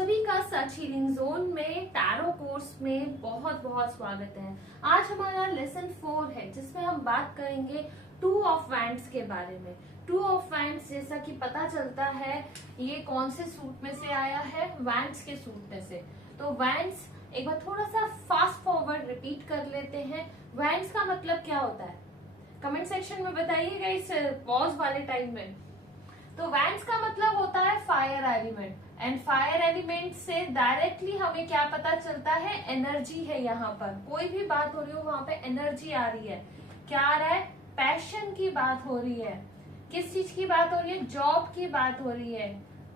सभी का सच healing zone में टैरो कोर्स में बहुत बहुत स्वागत है। आज हमारा लेसन 4 है जिसमें हम बात करेंगे 2 ऑफ वैंड्स के बारे में। 2 ऑफ वैंड्स जैसा कि पता चलता है ये कौन से सूट में से आया है, वैंड्स के सूट में से। तो वैंड्स एक बार थोड़ा सा फास्ट फॉरवर्ड रिपीट कर लेते हैं। वैंड्स का मतलब क्या होता है कमेंट सेक्शन में बताइएगा इस पॉज वाले टाइम में। तो वैंड्स का मतलब होता है fire element, and fire element से डायरेक्टली हमें क्या पता चलता है, एनर्जी है। यहाँ पर कोई भी बात हो रही हो वहां पे एनर्जी आ रही है। क्या आ रहा है, पैशन की बात हो रही है। किस चीज की बात हो रही है, जॉब की बात हो रही है,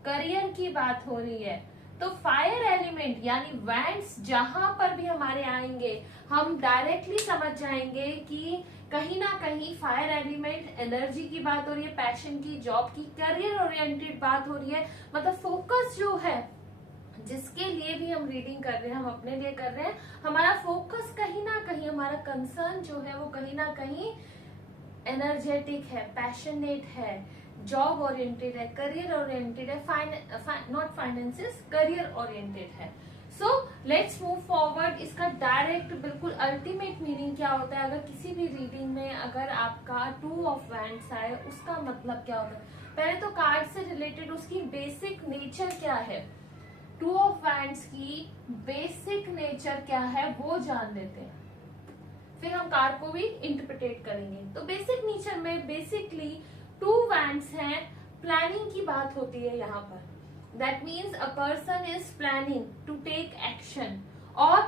करियर की बात हो रही है। तो फायर एलिमेंट यानी वैंड्स जहां पर भी हमारे आएंगे हम डायरेक्टली समझ जाएंगे कि कहीं ना कहीं फायर एलिमेंट एनर्जी की बात हो रही है, पैशन की, जॉब की, करियर ओरिएंटेड बात हो रही है। मतलब फोकस जो है जिसके लिए भी हम रीडिंग कर रहे हैं, हम अपने लिए कर रहे हैं, हमारा फोकस कहीं ना कहीं, हमारा कंसर्न जो है वो कहीं ना कहीं एनर्जेटिक है, पैशनेट है, जॉब ओरिएंटेड है, करियर ओरिएंटेड है, नॉट फाइनेंसेस, करियर ओरिएंटेड है। So let's move forward. इसका डायरेक्ट बिल्कुल अल्टीमेट मीनिंग क्या होता है, अगर किसी भी रीडिंग में अगर आपका 2 ऑफ वैंड्स आए उसका मतलब क्या होता है। पहले तो कार्ड से रिलेटेड उसकी बेसिक नेचर क्या है, 2 ऑफ वैंड्स की बेसिक नेचर क्या है वो जान लेते हैं, फिर हम कार्ड को भी इंटरप्रिटेट करेंगे। तो बेसिक नेचर में बेसिकली 2 वैंड्स हैं, प्लानिंग की बात होती है यहाँ पर। That means a person is planning to take action, और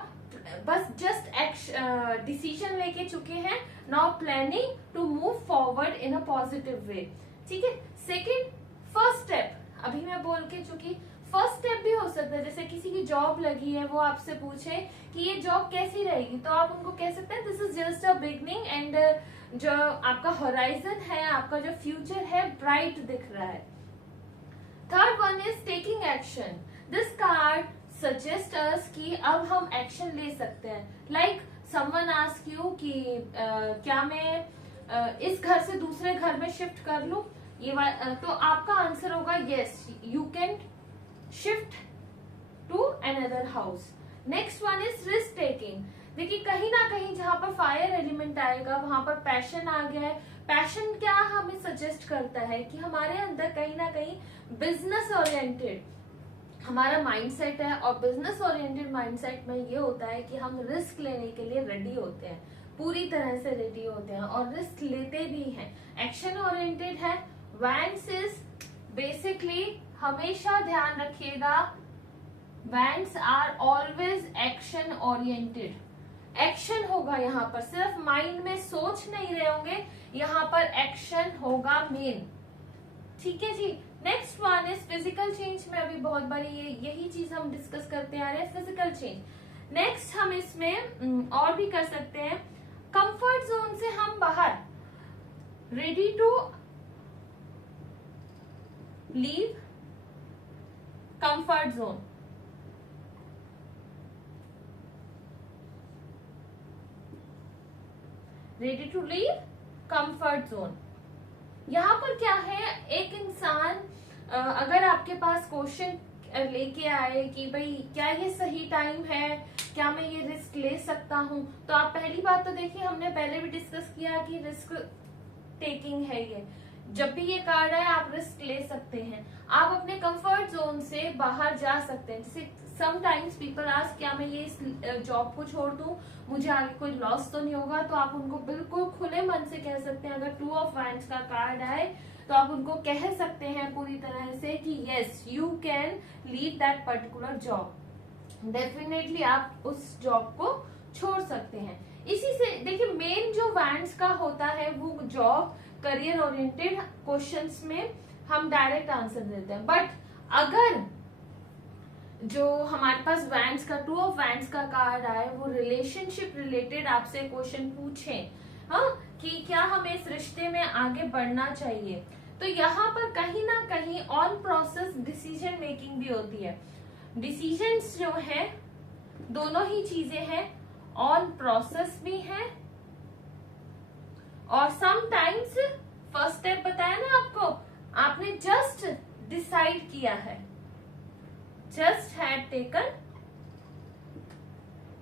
बस जस्ट डिसीजन लेके चुके हैं, now planning to move forward in a positive way. ठीक है। सेकेंड, फर्स्ट स्टेप अभी मैं बोल के चुकी, फर्स्ट स्टेप भी हो सकता है। जैसे किसी की जॉब लगी है, वो आपसे पूछे कि ये जॉब कैसी रहेगी, तो आप उनको कह सकते हैं this is just a beginning, and जो आपका होराइजन है, आपका जो फ्यूचर है ब्राइट दिख रहा है। Third one is taking action. This card suggest us कि अब हम एक्शन ले सकते हैं। लाइक समवन आस्क यू कि क्या मैं इस घर से दूसरे घर में शिफ्ट कर लूं, तो आपका आंसर होगा yes, you can shift to another house. Next one is risk taking. देखिए कहीं ना कहीं जहां पर फायर एलिमेंट आएगा वहां पर पैशन आ गया है। पैशन क्या हमें सजेस्ट करता है कि हमारे अंदर कहीं ना कहीं बिजनेस ओरिएंटेड हमारा माइंडसेट है, और बिजनेस ओरिएंटेड माइंडसेट में ये होता है कि हम रिस्क लेने के लिए रेडी होते हैं, पूरी तरह से रेडी होते हैं और रिस्क लेते भी हैं। एक्शन ओरिएंटेड है। वैंड्स इज बेसिकली, हमेशा ध्यान रखिएगा, wands are always action oriented. Action होगा यहाँ पर, सिर्फ माइंड में सोच नहीं रहे होंगे, यहाँ पर एक्शन होगा मेन। ठीक है जी। Next one is physical change में अभी बहुत बारी यही चीज हम डिस्कस करते आ रहे हैं, फिजिकल चेंज। नेक्स्ट हम इसमें और भी कर सकते हैं, कंफर्ट जोन से हम बाहर, ready to leave comfort zone. Ready to leave comfort zone. यहाँ पर क्या है, एक इंसान अगर आपके पास क्वेश्चन लेके आए कि भाई क्या ये सही टाइम है, क्या मैं ये रिस्क ले सकता हूँ, तो आप पहली बात तो देखिए, हमने पहले भी डिस्कस किया कि रिस्क टेकिंग है ये। जब भी ये कार्ड है आप रिस्क ले सकते हैं, आप अपने कंफर्ट जोन से बाहर जा सकते हैं। जैसे समटाइम्स पीपल आस्क क्या मैं ये इस जॉब को छोड़ दूं, मुझे आगे कोई लॉस तो नहीं होगा, तो आप उनको बिल्कुल खुले मन से कह सकते हैं। अगर 2 ऑफ वैंड्स का कार्ड आए तो आप उनको कह सकते हैं पूरी तरह से कि yes, you can leave that particular job. Definitely आप उस जॉब को छोड़ सकते हैं। इसी से देखिए मेन जो वैंड्स का होता है वो जॉब, करियर ओरिएंटेड क्वेश्चंस में हम डायरेक्ट आंसर देते हैं। बट अगर जो हमारे पास वैंड्स का 2 ऑफ वैंड्स का कार्ड आए, वो रिलेशनशिप रिलेटेड आपसे क्वेश्चन पूछे, हाँ, कि क्या हमें इस रिश्ते में आगे बढ़ना चाहिए, तो यहाँ पर कहीं ना कहीं ऑन प्रोसेस डिसीजन मेकिंग भी होती है। डिसीजंस जो है दोनों ही चीजें हैं, ऑन प्रोसेस भी है, और समटाइम्स फर्स्ट स्टेप बताया ना आपको, आपने जस्ट डिसाइड किया है, just had taken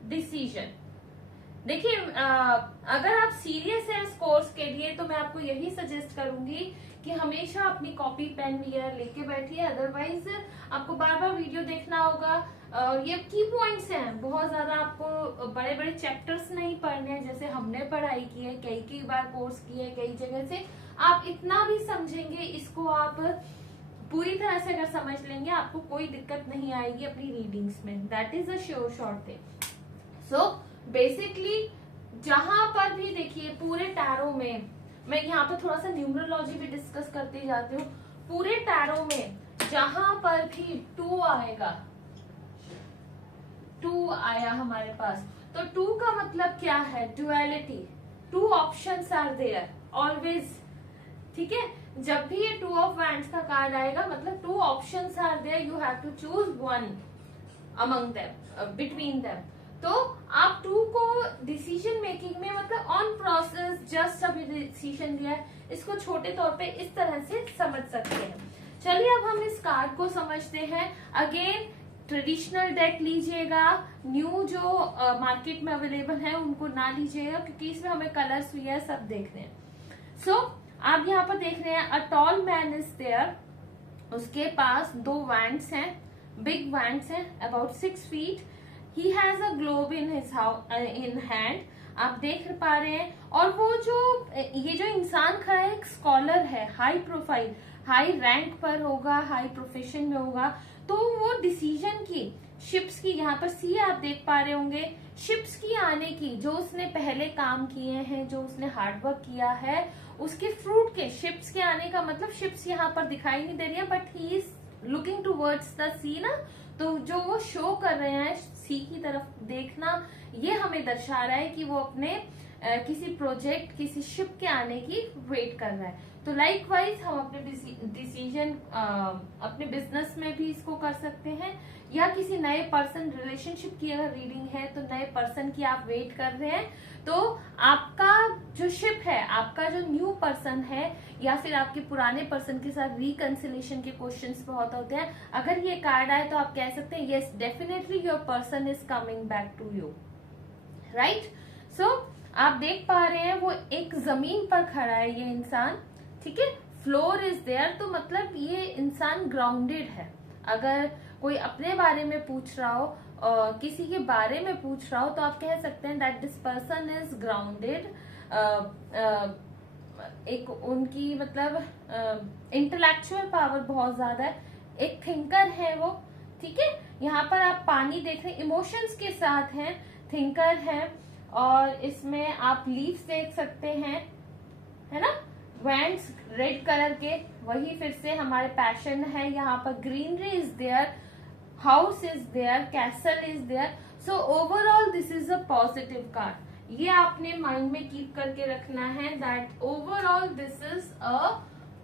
decision. देखिए अगर आप सीरियस हैं इस कोर्स के लिए तो मैं आपको यही सजेस्ट करूंगी कि हमेशा अपनी कॉपी पेन वगैरह लेके बैठिए, अदरवाइज आपको बार बार वीडियो देखना होगा। ये की पॉइंट्स हैं, बहुत ज्यादा आपको बड़े बड़े चैप्टर्स नहीं पढ़ने हैं जैसे हमने पढ़ाई की है, कई बार कोर्स की है कई जगह से। आप इतना भी समझेंगे, इसको आप पूरी तरह से अगर समझ लेंगे आपको कोई दिक्कत नहीं आएगी अपनी रीडिंग्स में। That is a sure short thing. So basically जहां पर भी देखिए पूरे टैरो में, मैं यहाँ पे थोड़ा सा न्यूमरोलॉजी भी डिस्कस करते जाती हूँ। पूरे टैरो में जहां पर भी 2 आएगा, 2 आया हमारे पास, तो 2 का मतलब क्या है? Duality. 2 options are there always, ठीक है। जब भी ये 2 ऑफ वैंड्स का कार्ड आएगा मतलब 2 options are there, you have to choose one among them, between them. तो आप 2 को डिसीजन मेकिंग में मतलब ऑन प्रोसेस, जस्ट अभी डिसीजन लिया है, इसको छोटे तौर पे इस तरह से समझ सकते हैं। चलिए अब हम इस कार्ड को समझते हैं। अगेन ट्रेडिशनल डेक लीजिएगा, न्यू जो मार्केट में अवेलेबल है उनको ना लीजिएगा, क्योंकि इसमें हमें कलर्स वगैरह सब देखने हैं। सो आप यहाँ पर देख रहे हैं a tall man is there, उसके पास 2 वैंड्स हैं, बिग वैंड्स हैं, about 6 feet. He has a globe in his in hand, आप देख पा रहे हैं। और वो जो ये जो इंसान खड़ा है एक स्कॉलर है, हाई प्रोफाइल, हाई रैंक पर होगा, हाई प्रोफेशन में होगा। तो वो डिसीजन की, शिप्स की, यहाँ पर सी आप देख पा रहे होंगे, शिप्स की आने की, जो उसने पहले काम किए हैं, जो उसने हार्डवर्क किया है, उसके फ्रूट के, शिप्स के आने का मतलब शिप्स यहाँ पर दिखाई नहीं दे रही है, but he is looking towards the sea ना। तो जो वो शो कर रहे हैं सी की तरफ देखना, ये हमें दर्शा रहा है कि वो अपने किसी प्रोजेक्ट, किसी शिप के आने की वेट कर रहा है। तो लाइकवाइज हम अपने डिसीजन अपने बिजनेस में भी इसको कर सकते हैं, या किसी नए पर्सन, रिलेशनशिप की अगर रीडिंग है तो नए पर्सन की आप वेट कर रहे हैं, तो आपका जो शिप है, आपका जो न्यू पर्सन है, या फिर आपके पुराने पर्सन के साथ रिकंसिलेशन के क्वेश्चंस बहुत होते हैं। अगर ये कार्ड आए तो आप कह सकते हैं yes definitely your person is coming back to you, right. So आप देख पा रहे हैं वो एक जमीन पर खड़ा है ये इंसान, ठीक है। फ्लोर इज देयर, तो मतलब ये इंसान ग्राउंडेड है। अगर कोई अपने बारे में पूछ रहा हो, किसी के बारे में पूछ रहा हो, तो आप कह सकते हैं that this person is grounded. एक उनकी मतलब इंटेलेक्चुअल पावर बहुत ज्यादा है, एक थिंकर है वो, ठीक है। यहाँ पर आप पानी देख रहे हैं, इमोशंस के साथ हैं, थिंकर है। और इसमें आप लीव्स देख सकते हैं, है ना, वैंड्स रेड कलर के, वही फिर से हमारे पैशन है। यहाँ पर greenery is there, house is there, castle is there. So overall this is a positive card. ये आपने माइंड में कीप करके रखना है that overall this is a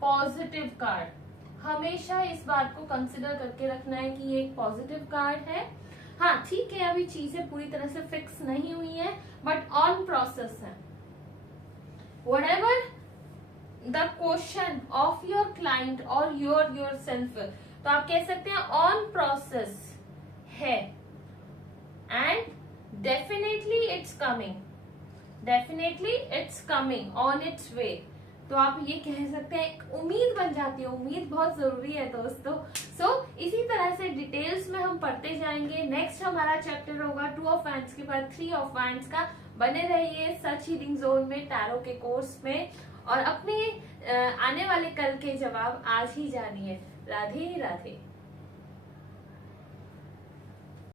positive card. हमेशा इस बात को कंसिडर करके रखना है कि ये एक पॉजिटिव कार्ड है। हाँ ठीक है, अभी चीजें पूरी तरह से फिक्स नहीं हुई है, बट ऑन प्रोसेस है। Whatever the question of your client और योर सेल्फ, तो आप कह सकते हैं ऑन प्रोसेस है, and definitely it's coming, definitely it's coming on its way. तो आप ये कह सकते हैं, एक उम्मीद बन जाती है। उम्मीद बहुत जरूरी है दोस्तों। सो इसी तरह से डिटेल्स में हम पढ़ते जाएंगे। नेक्स्ट हमारा चैप्टर होगा 2 ऑफ वैंड्स के बाद 3 ऑफ वैंड्स का। बने रहिए सच हीलिंग जोन में, टैरो के कोर्स में, और अपने आने वाले कल के जवाब आज ही जानिए। राधे राधे।